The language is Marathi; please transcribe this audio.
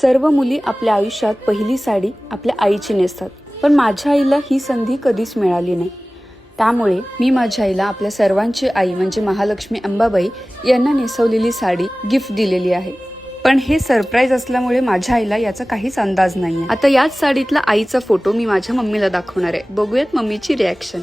सर्व मुली आपल्या आयुष्यात पहिली साडी आपल्या आईची नेसतात, पण माझ्या आईला ही संधी कधीच मिळाली नाही। त्यामुळे मी माझ्या आईला आपल्या सर्वांची आई म्हणजे महालक्ष्मी अंबाबाई यांना नेसवलेली साडी गिफ्ट दिलेली आहे। पण हे सरप्राईज असल्यामुळे माझ्या आईला याचा काहीच अंदाज नाहीये। आता याच साडीतला आईचा फोटो मी माझ्या मम्मीला दाखवणार आहे, बघूयात मम्मीची रिॲक्शन।